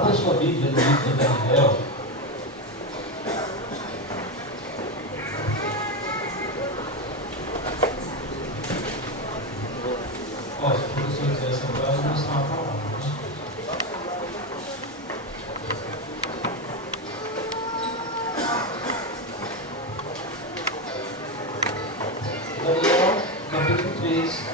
Abra sua Bíblia no livro de Daniel. Ó, se o professor quiser sentar, eu vou mostrar uma palavra. Daniel, capítulo 3.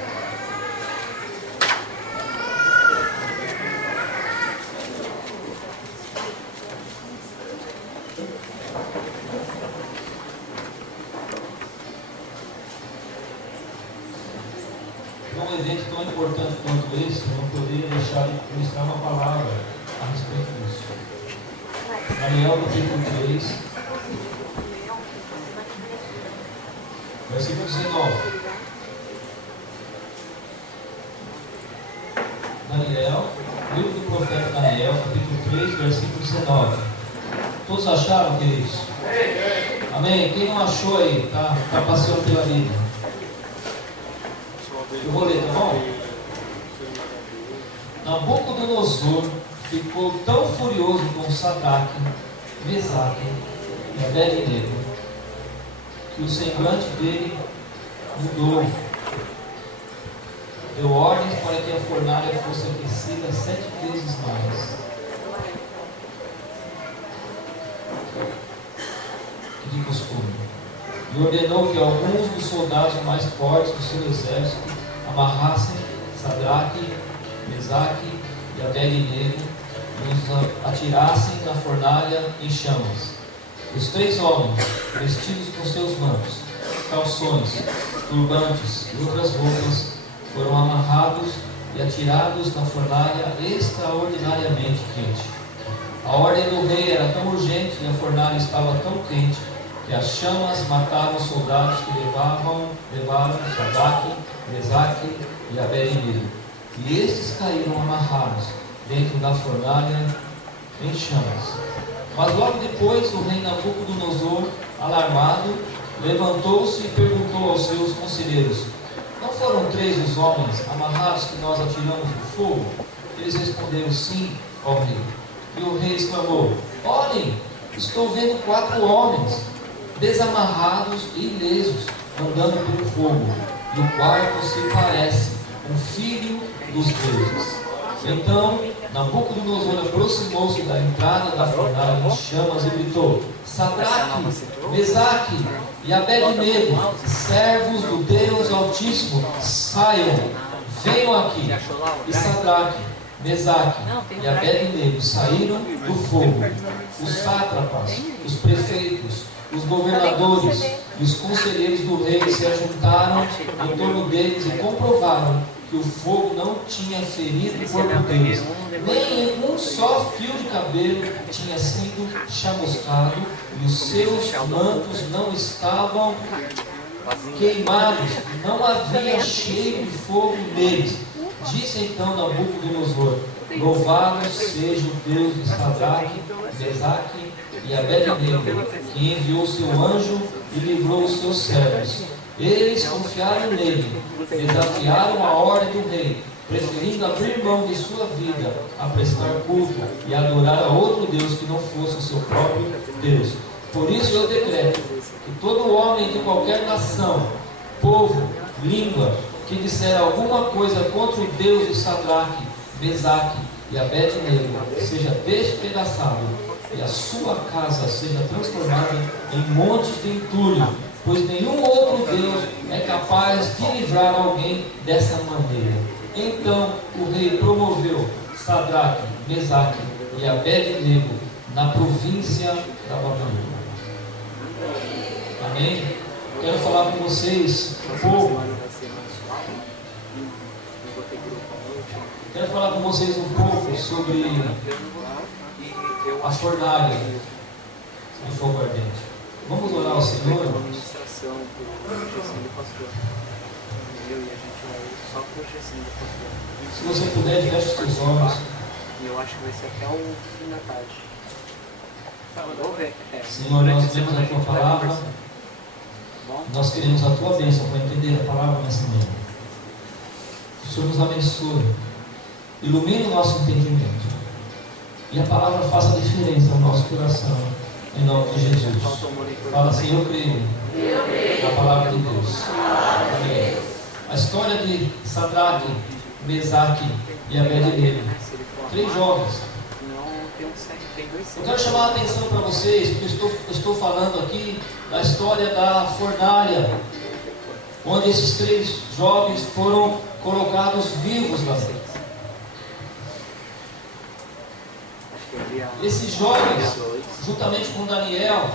Num evento tão importante quanto esse, eu não poderia deixar de ministrar uma palavra a respeito disso. Daniel, capítulo 3, versículo 19. Daniel, livro do profeta Daniel, capítulo 3, versículo 19. Todos acharam que é isso? Amém? Quem não achou aí, tá passeando pela Bíblia. Eu vou ler, tá bom? Nabucodonosor ficou tão furioso com Sadraque, Mesaque e Abednego que o semblante dele mudou. Deu ordens para que a fornalha fosse aquecida 7 vezes mais. Que de costume. E ordenou que alguns dos soldados mais fortes do seu exército amarrassem Sadraque, Mesaque e Abednego e os atirassem na fornalha em chamas. Os 3 homens, vestidos com seus mantos, calções, turbantes e outras roupas, foram amarrados e atirados na fornalha extraordinariamente quente. A ordem do rei era tão urgente e a fornalha estava tão quente que as chamas mataram os soldados que levaram Sadraque, Mesaque e Abednego. E estes caíram amarrados dentro da fornalha em chamas. Mas logo depois o rei Nabucodonosor, alarmado, levantou-se e perguntou aos seus conselheiros: não foram 3 os homens amarrados que nós atiramos do fogo? Eles responderam: sim, ó rei. E o rei exclamou: olhem, estou vendo 4 homens desamarrados e ilesos, andando pelo fogo, e o quarto se parece um filho dos deuses. Então Nabucodonosor aproximou-se da entrada da fornalha em chamas e gritou: Sadraque, Mesaque e Abednego, servos do Deus Altíssimo, saiam, venham aqui. E Sadraque, Mesaque e Abednego saíram do fogo. Os sátrapas, os prefeitos, os governadores e os conselheiros do rei se ajuntaram em torno deles e comprovaram que o fogo não tinha ferido o corpo deles, nem um só fio de cabelo tinha sido chamuscado, e os seus mantos não estavam queimados, não havia cheiro de fogo neles. Disse então Nabucodonosor: louvado seja o Deus de Sadraque, Mesaque e Abednego, que enviou seu anjo e livrou os seus servos. Eles confiaram nele, desafiaram a ordem do rei, preferindo abrir mão de sua vida a prestar culto e adorar a outro Deus que não fosse o seu próprio Deus. Por isso eu decreto que todo homem de qualquer nação, povo, língua, que disser alguma coisa contra o Deus de Sadraque, Mesaque e Abednego seja despedaçado, e a sua casa seja transformada em montes de entulho, pois nenhum outro Deus é capaz de livrar alguém dessa maneira. Então o rei promoveu Sadraque, Mesaque e Abednego na província da Babilônia. Amém? Quero falar com vocês um pouco. Quero falar com vocês um pouco sobre a fornalha de fogo ardente. Vamos orar ao Senhor? Se você puder, feche os seus olhos. Eu acho que vai ser até o fim da tarde. Senhor, nós temos a Tua palavra. Nós queremos a Tua bênção para entender a palavra nessa manhã. O Senhor nos abençoe. Ilumine o nosso entendimento. E a palavra faça diferença no nosso coração, em nome de Jesus. Fala assim: eu creio na palavra de Deus. Amém. A história de Sadraque, Mesaque e Abednego, 3 jovens. Eu quero chamar a atenção para vocês, porque eu estou falando aqui da história da fornalha, onde esses 3 jovens foram colocados vivos lá dentro. Esses jovens, juntamente com Daniel,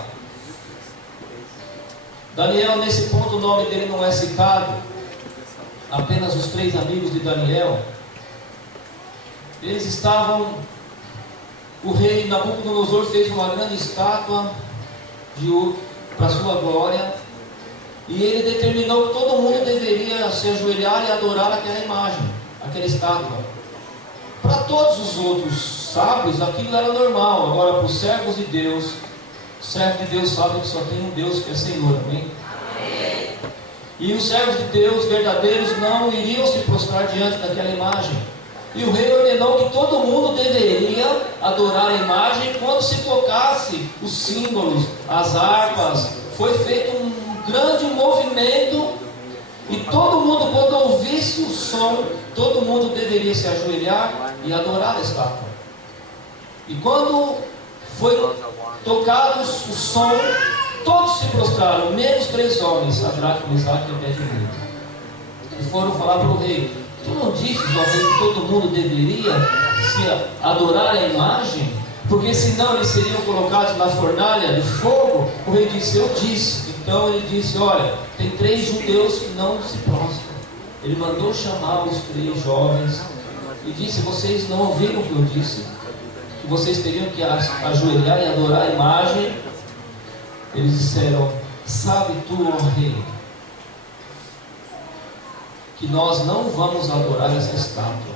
nesse ponto o nome dele não é citado, apenas os 3 amigos de Daniel. Eles estavam, o rei Nabucodonosor fez uma grande estátua de ouro para sua glória, e ele determinou que todo mundo deveria se ajoelhar e adorar aquela imagem, aquela estátua. Para todos os outros sábios aquilo era normal, agora para os servos de Deus, o servo de Deus sabe que só tem um Deus que é Senhor, amém? E os servos de Deus verdadeiros não iriam se prostrar diante daquela imagem. E o rei ordenou que todo mundo deveria adorar a imagem quando se tocasse os símbolos, as harpas. Foi feito um grande movimento e todo mundo, quando ouvisse o som, todo mundo deveria se ajoelhar e adorar a estátua. E quando foi tocado o som, todos se prostraram, menos 3 homens, Sadraque, Mesaque e Abednego. E foram falar para o rei: tu não disse, ó rei, que todo mundo deveria se adorar a imagem? Porque senão eles seriam colocados na fornalha de fogo? O rei disse: eu disse. Então ele disse: olha, tem 3 judeus que não se prostram. Ele mandou chamar os 3 jovens e disse: vocês não ouviram o que eu disse? Que vocês teriam que ajoelhar e adorar a imagem? Eles disseram: sabe tu, ó rei, que nós não vamos adorar essa estátua,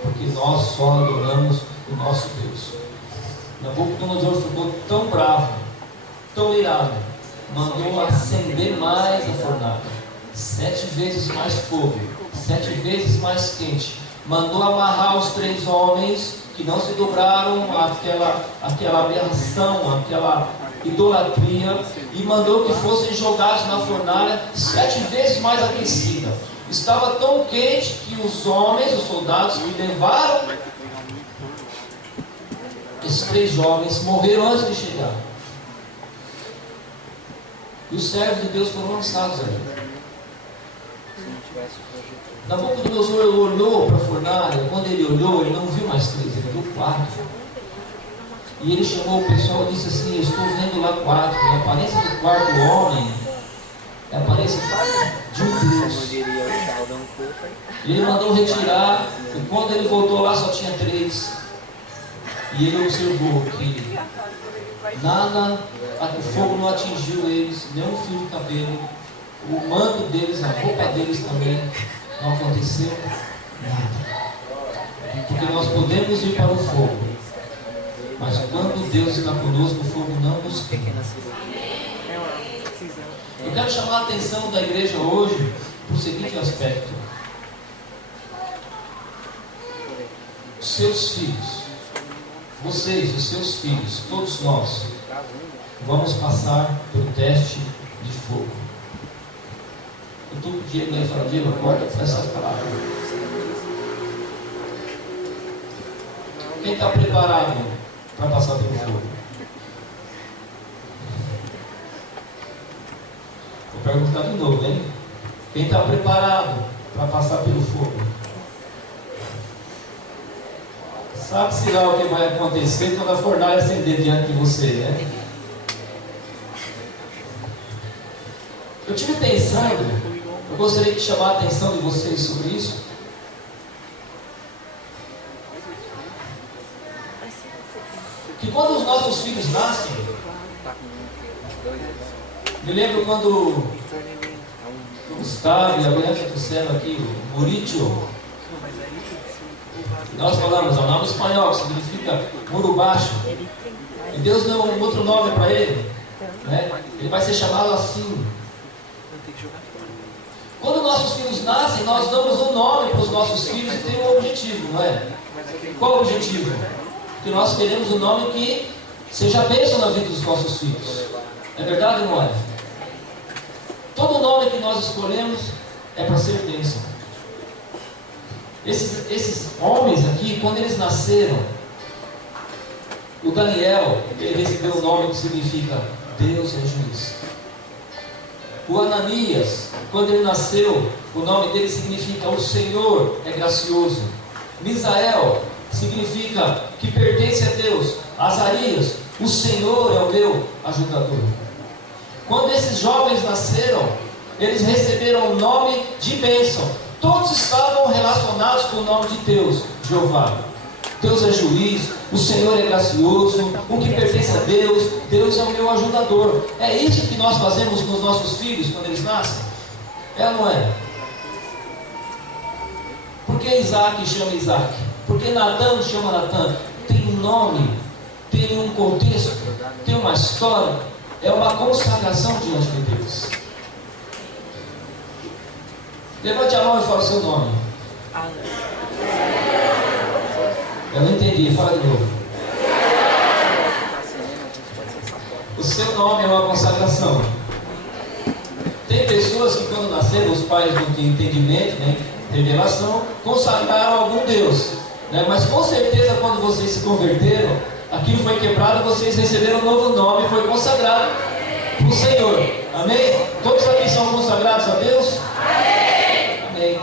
porque nós só adoramos o nosso Deus. Nabucodonosor ficou tão bravo, tão irado, mandou acender mais a fornalha, 7 vezes mais fogo, 7 vezes mais quente. Mandou amarrar os 3 homens que não se dobraram àquela aberração, àquela idolatria, e mandou que fossem jogados na fornalha 7 vezes mais aquecida. Estava tão quente que os homens, os soldados que levaram esses 3 jovens, morreram antes de chegar. E os servos de Deus foram lançados ali. Nabucodonosor olhou para a fornalha. Quando ele olhou, ele não viu mais 3, ele viu 4. E ele chamou o pessoal e disse assim: eu estou vendo lá 4. A aparência do 4º homem é a aparência de um Deus. E ele mandou retirar. E quando ele voltou lá, só tinha 3. E ele observou que nada, o fogo não atingiu eles, nem um fio de cabelo, o manto deles, a roupa deles também, não aconteceu nada. Porque nós podemos ir para o fogo, mas quando Deus está conosco, o fogo não nos queima. Eu quero chamar a atenção da igreja hoje para o seguinte aspecto: os seus filhos, vocês, os seus filhos, todos nós, vamos passar pelo teste de fogo. Eu estou com o Diego aí, fala: Diego, acorda para essas palavras. Quem está preparado para passar pelo fogo? Vou perguntar de novo, hein? Quem está preparado para passar pelo fogo? Sabe-se lá o que vai acontecer quando a fornalha acender diante de você, né? Eu estive pensando, eu gostaria de chamar a atenção de vocês sobre isso. Que quando os nossos filhos nascem, me lembro quando o Gustavo e a Bianca trouxeram aqui o Maurício. Nós falamos, é um nome espanhol que significa muro baixo. E Deus deu um outro nome para ele, né? Ele vai ser chamado assim. Quando nossos filhos nascem, nós damos um nome para os nossos filhos e tem um objetivo, não é? Qual o objetivo? que nós queremos um nome que seja bênção na vida dos nossos filhos. É verdade ou não é? Todo nome que nós escolhemos é para ser bênção. Esses homens aqui, quando eles nasceram, o Daniel, ele recebeu um nome que significa Deus é juiz. O Ananias, quando ele nasceu, o nome dele significa o Senhor é gracioso. Misael significa que pertence a Deus. Azarias, o Senhor é o meu ajudador. Quando esses jovens nasceram, eles receberam o nome de bênção. Todos estavam relacionados com o nome de Deus, Jeová. Deus é juiz, o Senhor é gracioso, o que pertence a Deus, Deus é o meu ajudador. É isso que nós fazemos com os nossos filhos quando eles nascem? É ou não é? Por que Isaac chama Isaac? Por que Natan chama Natan? Tem um nome, tem um contexto, tem uma história, é uma consagração diante de Deus. Levante a mão e fala o seu nome. Eu não entendi, fala de novo. O seu nome é uma consagração. Tem pessoas que quando nasceram, os pais não têm entendimento, né, revelação, consagraram algum Deus, né? Mas com certeza quando vocês se converteram, aquilo foi quebrado, vocês receberam um novo nome, foi consagrado para o Senhor. Amém? Todos aqui são consagrados a Deus? Amém.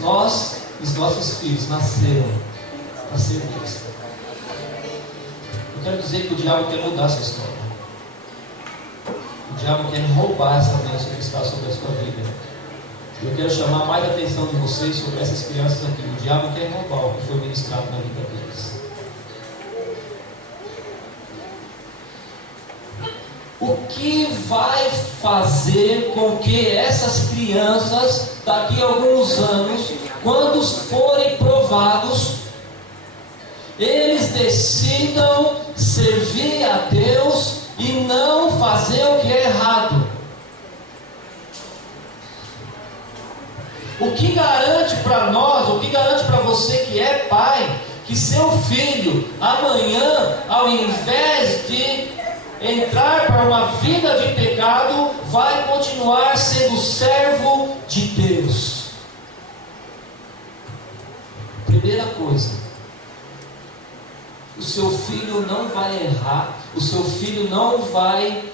Nós, os nossos filhos, nasceram para ser Deus. Eu quero dizer que o diabo quer mudar essa história. O diabo quer roubar essa bênção que está sobre a sua vida. Eu quero chamar mais a atenção de vocês sobre essas crianças aqui. O diabo quer roubar o que foi ministrado na vida deles. O que vai fazer com que essas crianças, daqui a alguns anos, quando forem provados, eles decidam servir a Deus e não fazer o que é errado? O que garante para nós, o que garante para você que é pai, que seu filho amanhã, ao invés de entrar para uma vida de pecado, vai continuar sendo servo de Deus? Primeira coisa, o seu filho não vai errar, o seu filho não vai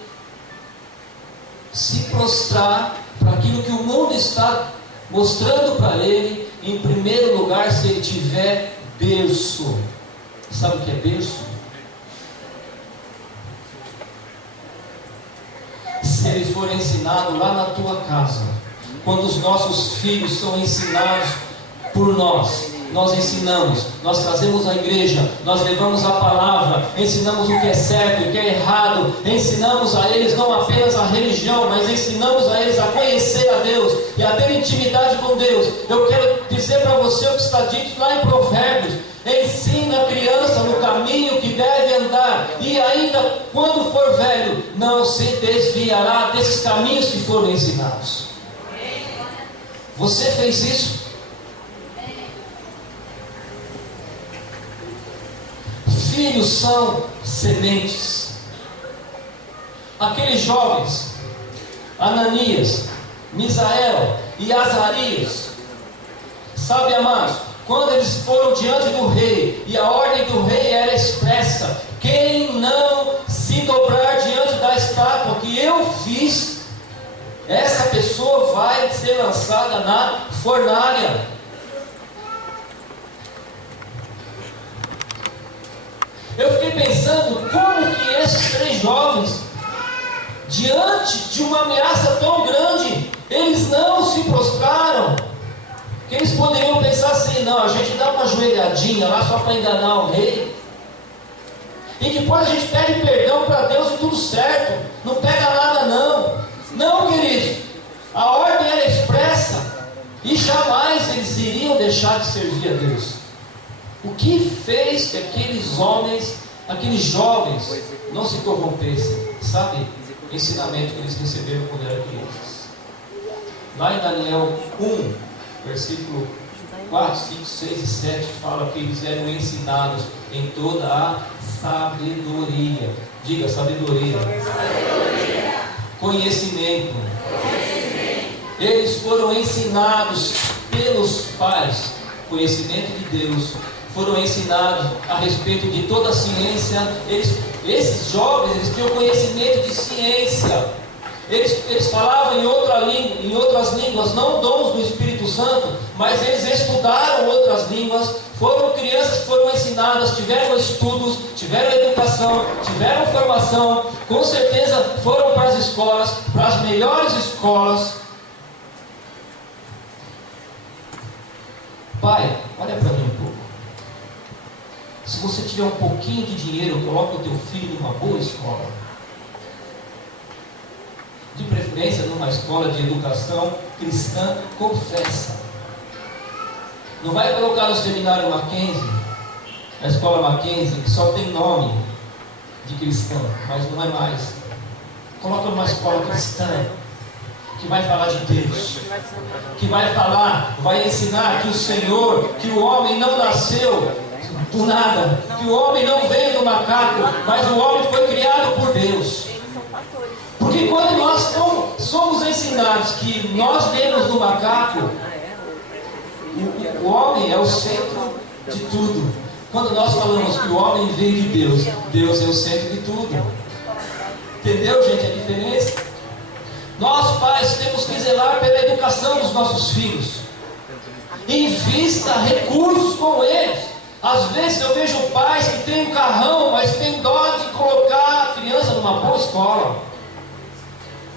se prostrar para aquilo que o mundo está mostrando para ele. Em primeiro lugar, se ele tiver berço. Sabe o que é berço? Se ele for ensinado lá na tua casa, quando os nossos filhos são ensinados por nós, nós ensinamos, nós trazemos a igreja, nós levamos a palavra, ensinamos o que é certo, o que é errado, ensinamos a eles não apenas a religião, mas ensinamos a eles a conhecer a Deus e a ter intimidade com Deus. Eu quero dizer para você o que está dito lá em Provérbios: ensina a criança no caminho que deve andar, e ainda quando for velho, não se desviará desses caminhos que foram ensinados. Você fez isso? Filhos são sementes. Aqueles jovens, Ananias, Misael e Azarias, sabe, amados, quando eles foram diante do rei, e a ordem do rei era expressa: quem não se dobrar diante da estátua que eu fiz, essa pessoa vai ser lançada na fornalha. Eu fiquei pensando como que esses três jovens, diante de uma ameaça tão grande, eles não se prostraram. Que eles poderiam pensar assim: não, a gente dá uma ajoelhadinha lá só para enganar o rei, e depois a gente pede perdão para Deus e tudo certo, não pega nada não. Não, queridos, a ordem era expressa, e jamais eles iriam deixar de servir a Deus. O que fez que aqueles homens, aqueles jovens, não se corrompessem? Sabe? O ensinamento que eles receberam quando eram crianças. Lá em Daniel 1, versículo 4, 5, 6 e 7 fala que eles eram ensinados em toda a sabedoria. Diga sabedoria. Conhecimento. Eles foram ensinados pelos pais, conhecimento de Deus. Foram ensinados a respeito de toda a ciência. Esses jovens, eles tinham conhecimento de ciência. Eles falavam em outras línguas, não dons do Espírito Santo, mas eles estudaram outras línguas. Foram crianças que foram ensinadas, tiveram estudos, tiveram educação, tiveram formação. Com certeza foram para as escolas, para as melhores escolas. Pai, olha para mim um pouco. Se você tiver um pouquinho de dinheiro, coloque o teu filho numa boa escola. De preferência numa escola de educação cristã confessa. Não vai colocar no seminário Mackenzie, na escola Mackenzie, que só tem nome de cristão, mas não é mais. Coloca numa escola cristã, que vai falar de Deus, que vai ensinar que o Senhor, que o homem não nasceu do nada, que o homem não veio do macaco, mas o homem foi criado por Deus. Porque quando nós somos ensinados que nós viemos do macaco, o homem é o centro de tudo. Quando nós falamos que o homem veio de Deus, Deus é o centro de tudo. Entendeu, gente, a diferença? Nós, pais, temos que zelar pela educação dos nossos filhos. Invista recursos com eles. Às vezes eu vejo pais que têm um carrão, mas tem dó de colocar a criança numa boa escola.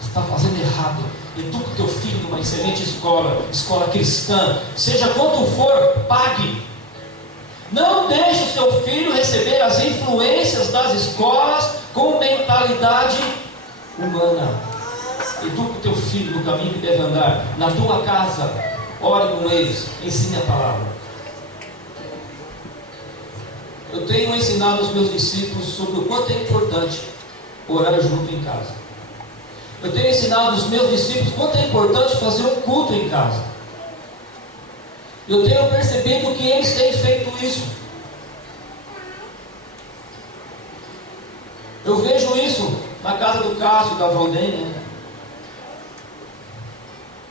Você está fazendo errado. Educa o teu filho numa excelente escola, escola cristã. Seja quanto for, pague. Não deixe o seu filho receber as influências das escolas com mentalidade humana. Educa o teu filho no caminho que deve andar. Na tua casa, ore com eles, ensine a palavra. Eu tenho ensinado aos meus discípulos sobre o quanto é importante orar junto em casa. Eu tenho ensinado aos meus discípulos o quanto é importante fazer um culto em casa. Eu tenho percebido que eles têm feito isso. Eu vejo isso na casa do Cássio, da Valdênia.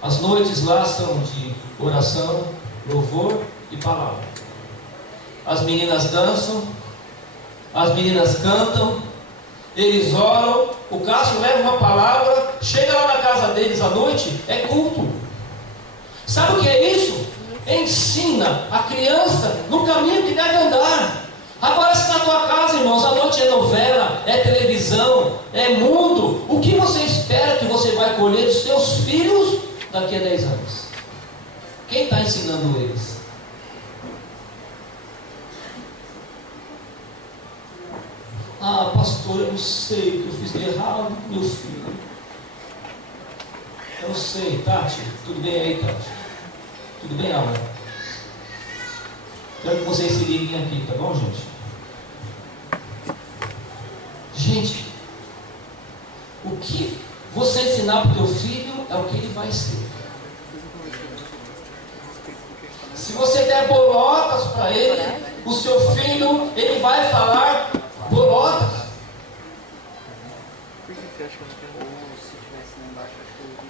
As noites lá são de oração, louvor e palavra. As meninas dançam, as meninas cantam, eles oram, o Cássio leva uma palavra, chega lá na casa deles à noite, é culto. Sabe o que é isso? Ensina a criança no caminho que deve andar. Agora, se na tua casa, irmãos, a noite é novela, é televisão, é mundo, o que você espera que você vai colher dos seus filhos daqui a 10 anos? Quem está ensinando eles? Ah, pastor, eu não sei o que eu fiz de errado com meu filho. Eu não sei, Tati. Tudo bem aí, Tati? Tudo bem, Alan? Quero que vocês se liguem aqui, tá bom, gente? Gente, o que você ensinar para o teu filho é o que ele vai ser. Se você der bolotas para ele, o seu filho, ele vai falar bolotas.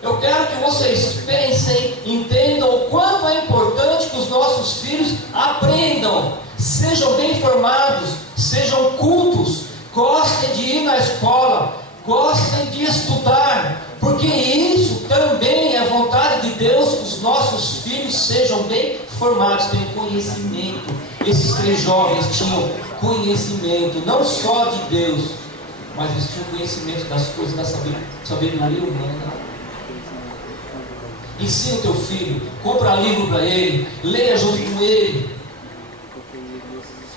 Eu quero que vocês pensem, entendam o quanto é importante que os nossos filhos aprendam, sejam bem formados, sejam cultos, gostem de ir na escola, gostem de estudar, porque isso também é vontade de Deus, que os nossos filhos sejam bem formados, tenham conhecimento. Esses 3 jovens tinham conhecimento, não só de Deus, mas eles tinham conhecimento das coisas da sabedoria humana. Ensina o teu filho, compra livro para ele, leia junto com ele.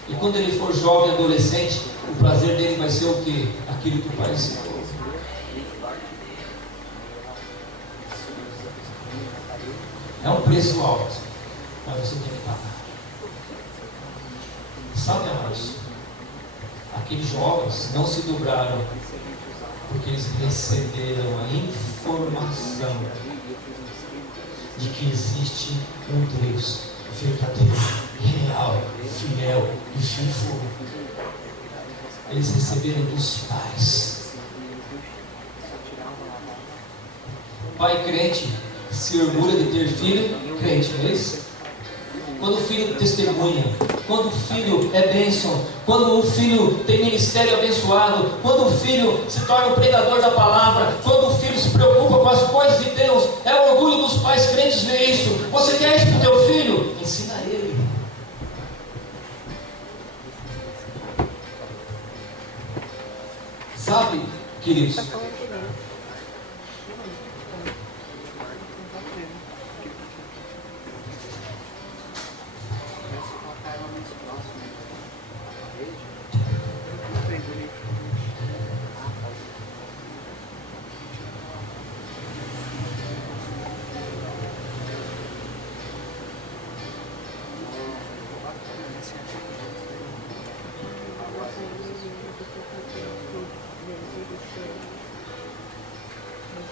E quando ele for jovem, adolescente, o prazer dele vai ser o quê? Aquilo que o pai ensinou. É um preço alto, mas você tem que pagar. Sabe, amados, aqueles jovens não se dobraram porque eles receberam a informação de que existe um Deus verdadeiro, real, fiel e vivo. Eles receberam dos pais. Pai crente se orgulha de ter filho crente, não é isso? Quando o filho testemunha, quando o filho é bênção, quando o filho tem ministério abençoado, quando o filho se torna um pregador da palavra, quando o filho se preocupa com as coisas de Deus, é o orgulho dos pais crentes ver isso. Você quer isso para o teu filho? Ensina ele. Sabe, queridos?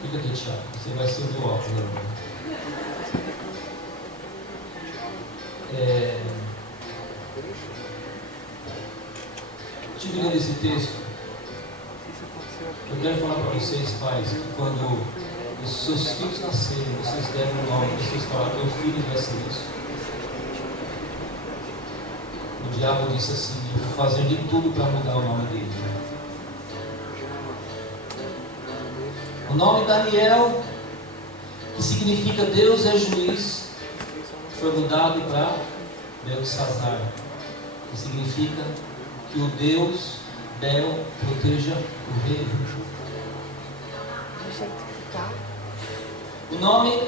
Fica aqui, Thiago. Você vai ser o meu óculos agora. Tive lendo esse texto. Eu quero falar para vocês, pais, que quando os seus filhos nascerem, vocês devem o nome, vocês falam, teu filho vai ser isso. O diabo disse assim, eu vou fazer de tudo para mudar o nome dele. O nome Daniel, que significa Deus é juiz, foi mudado para Beltesazar, que significa que o Deus Bel proteja o rei. O nome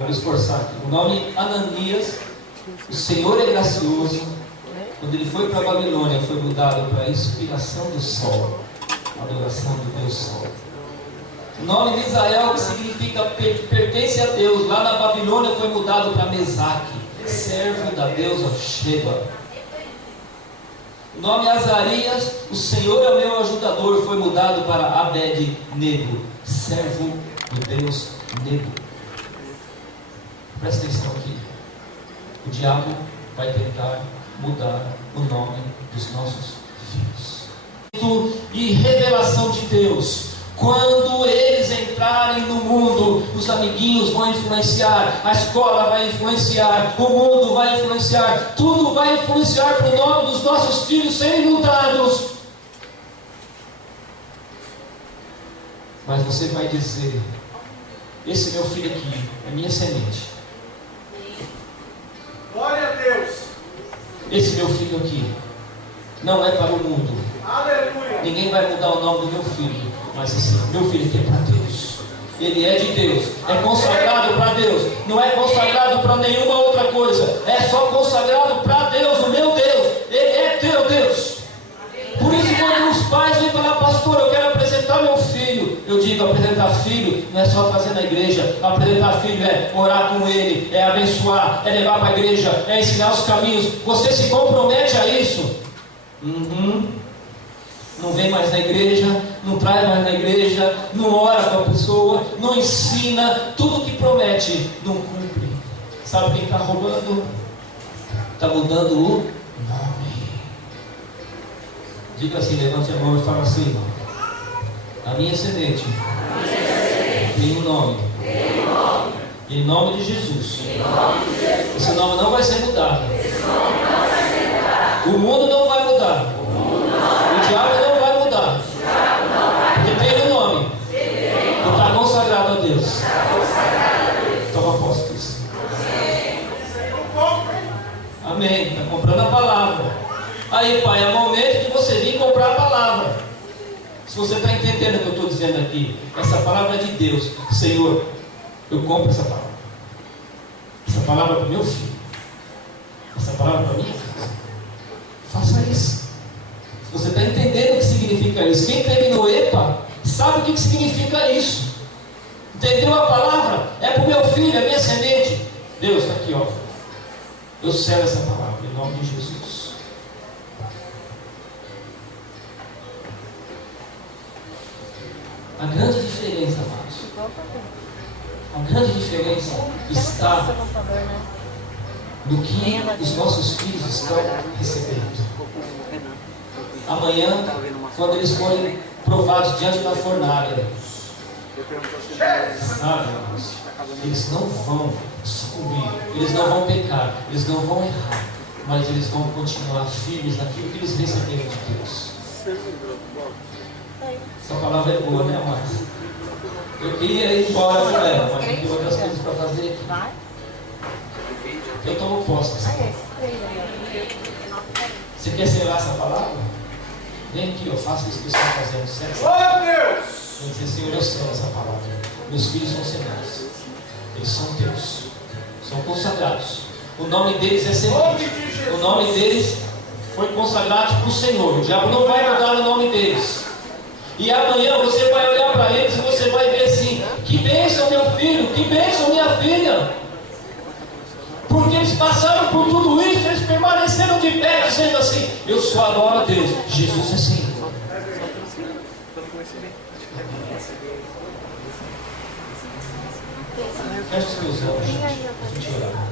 vamos esforçar aqui. O nome Ananias, o Senhor é gracioso. Quando ele foi para a Babilônia, foi mudado para a inspiração do sol, a adoração do Deus Sol. O nome de Israel, que significa pertence a Deus, lá na Babilônia foi mudado para Mesaque, servo da deusa Sheba. O nome Azarias, o Senhor é o meu ajudador, foi mudado para Abed-nego, servo do Deus Nego. Presta atenção aqui. O diabo vai tentar mudar o nome dos nossos filhos. E revelação de Deus. Quando eles entrarem no mundo, os amiguinhos vão influenciar, a escola vai influenciar, o mundo vai influenciar, tudo vai influenciar para o nome dos nossos filhos serem mudados. Mas você vai dizer, esse meu filho aqui é minha semente. Glória a Deus. Esse meu filho aqui não é para o mundo. Aleluia. Ninguém vai mudar o nome do meu filho, mas esse meu filho aqui é para Deus. Ele é de Deus, é consagrado para Deus, não é consagrado para nenhuma outra coisa, é só consagrado para Deus, o meu Deus. Ele é teu Deus. Por isso, quando os pais vêm falar, pastor, eu quero apresentar meu filho, eu digo, apresentar filho não é só trazer na igreja. Apresentar filho é orar com ele, é abençoar, é levar para a igreja, é ensinar os caminhos. Você se compromete a isso. Não vem mais na igreja, não traz mais na igreja, não ora com a pessoa, não ensina, tudo que promete não cumpre. Sabe quem está roubando? Está mudando o nome. Diga assim, levante a mão e fala assim, a minha semente tem um nome. Em nome de Jesus. Esse nome não vai ser mudado. O mundo não vai mudar. O diabo não vai mudar. Porque tem um nome. E está consagrado a Deus. Toma posse disso. Amém. Está comprando a palavra. Aí, pai, é o momento que você vir comprar a palavra. Se você está entendendo o que eu estou dizendo aqui, essa palavra é de Deus. Senhor, eu compro essa palavra. Essa palavra para o meu filho. Essa palavra para a minha casa. Faça isso. Se você está entendendo o que significa isso, quem terminou EPA sabe o que significa isso. Entendeu a palavra? É para o meu filho, é minha semente. Deus está aqui, ó. Eu selo essa palavra em nome de Jesus. A grande diferença, amados, A grande diferença está no que os nossos filhos estão recebendo. Amanhã, quando eles forem provados diante da fornalha, eles não vão sucumbir, eles não vão pecar, eles não vão errar, mas eles vão continuar firmes naquilo que eles receberam de Deus. Essa palavra é boa, né, Marcos? Eu queria ir embora com ela, mas tem outras coisas para fazer aqui. Eu tomo posse dessa palavra. Você quer selar essa palavra? Vem aqui, faça isso que você está fazendo, certo? Oh, Deus! Vem dizer, Senhor, eu selo essa palavra. Meus filhos são selados. Eles são teus. São consagrados. O nome deles é semente. O nome deles foi consagrado para o Senhor. O diabo não vai mudar o nome deles. E amanhã você vai olhar para eles e você vai ver assim: que bênção, meu filho, que bênção, minha filha. Porque eles passaram por tudo isso, eles permaneceram de pé, dizendo assim: eu só adoro a Deus, Jesus é Senhor. Feche os teus olhos, a gente orar.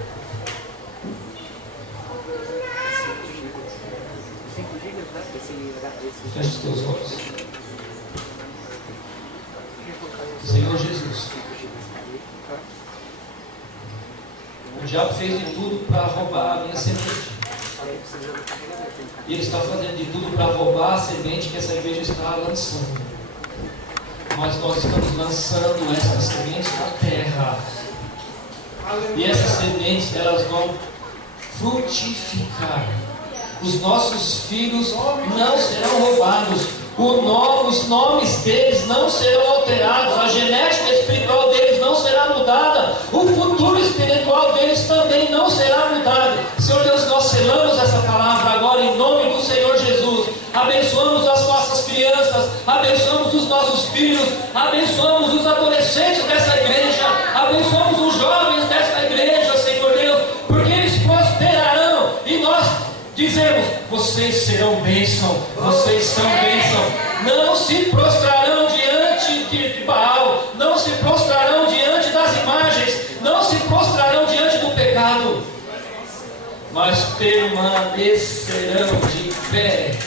Feche os teus olhos. Senhor Jesus, o diabo fez de tudo para roubar a minha semente. E ele está fazendo de tudo para roubar a semente que essa igreja está lançando. Mas nós estamos lançando essas sementes na terra. E essas sementes, elas vão frutificar. Os nossos filhos não serão roubados. Os nomes deles não serão alterados. A genética espiritual deles não será mudada. O futuro espiritual deles também não será mudado. Senhor Deus, nós selamos essa palavra agora em nome do Senhor Jesus. Abençoamos as nossas crianças, abençoamos os nossos filhos, abençoamos os adolescentes dessa igreja, abençoamos os jovens dessa igreja, Senhor Deus, porque eles prosperarão e nós dizemos: vocês serão bênção, vocês são bênção. Não se prostrarão diante de Baal, não se prostrarão diante das imagens, não se prostrarão diante do pecado, mas permanecerão de pé,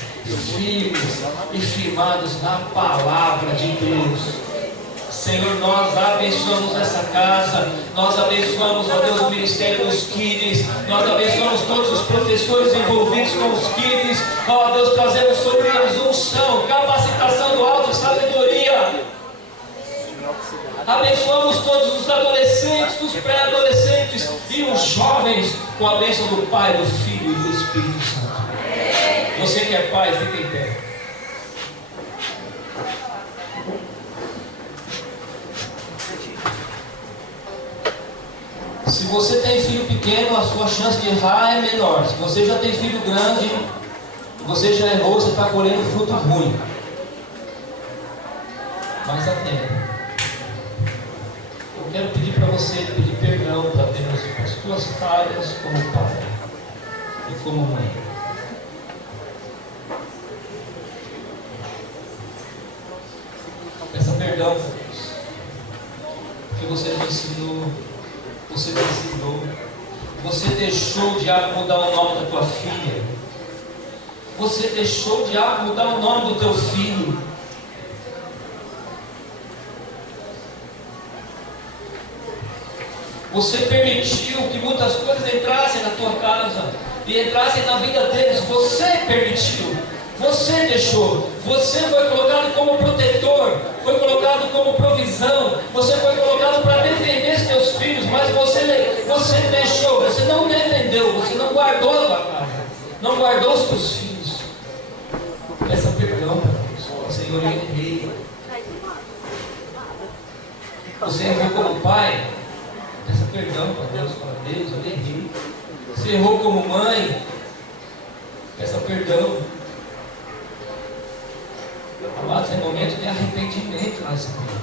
firmes e firmados na palavra de Deus. Senhor, nós abençoamos essa casa, nós abençoamos, ó Deus, o ministério dos Kids, nós abençoamos todos os professores envolvidos com os Kids, ó Deus, trazemos sobre eles unção, capacitação do alto e sabedoria. Abençoamos todos os adolescentes, os pré-adolescentes e os jovens com a bênção do Pai, do Filho e do Espírito Santo. Você que é pai, fica em pé. Se você tem filho pequeno, a sua chance de errar é menor. Se você já tem filho grande, você já errou, você está colhendo fruto ruim. Mas há tempo. Eu quero pedir para você pedir perdão para Deus as tuas falhas como pai e como mãe. Peça perdão para Deus, porque você não ensinou, você não ensinou, você deixou o diabo mudar o nome da tua filha, você deixou o diabo mudar o nome do teu filho. Você permitiu que muitas coisas entrassem na tua casa e entrassem na vida deles. Você permitiu, você deixou, você foi colocado como protetor, foi colocado como provisão, você foi colocado para defender os teus filhos, mas você deixou, você não defendeu, você não guardou a tua casa, não guardou os teus filhos. Peça perdão para Deus. Senhor, eu errei. Você errou como pai. Peça perdão para Deus, eu errei. Você errou como mãe, peça perdão. Amados, é momento de arrependimento nessa vida.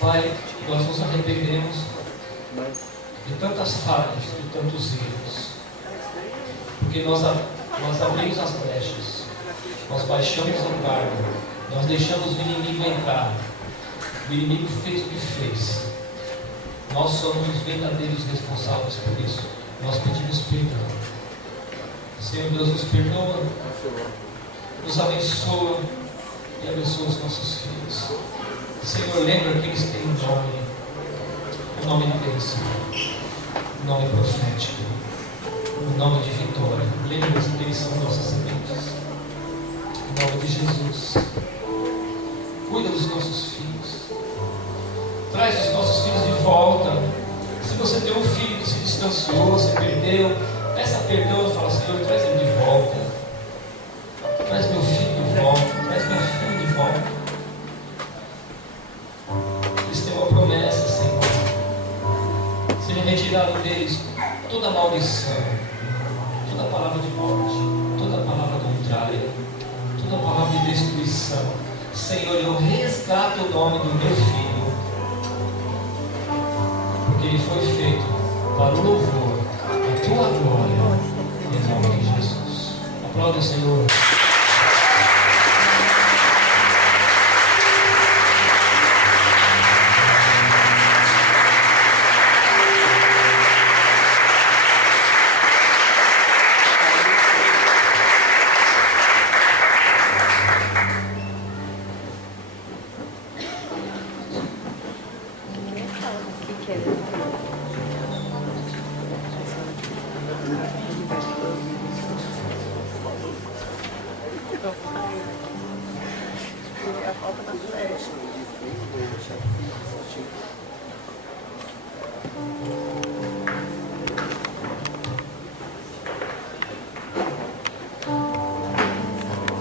Pai, nós nos arrependemos de tantas falhas, de tantos erros, porque nós abrimos as brechas, nós baixamos o embargo. Nós deixamos o inimigo entrar. O inimigo fez o que fez. Nós somos os verdadeiros responsáveis por isso. Nós pedimos perdão. Senhor Deus, nos perdoa, nos abençoa e abençoa os nossos filhos. Senhor, lembra que eles têm um nome de bênção, um nome profético, um nome de vitória. Lembra que eles são nossas sementes. Em nome de Jesus. Cuida dos nossos filhos. Traz os nossos filhos de volta. Se você tem um filho que se distanciou, se perdeu, peça perdão e fala: Senhor, traz ele de volta. Traz meu filho de volta. Traz meu filho de volta. Eles têm uma promessa, Senhor. Seja retirado deles toda maldição, toda palavra de morte, toda palavra contrária, toda palavra de destruição. Senhor, eu resgato o nome do meu filho, porque ele foi feito para o louvor da tua glória, em nome de Jesus. Aplauda o Senhor.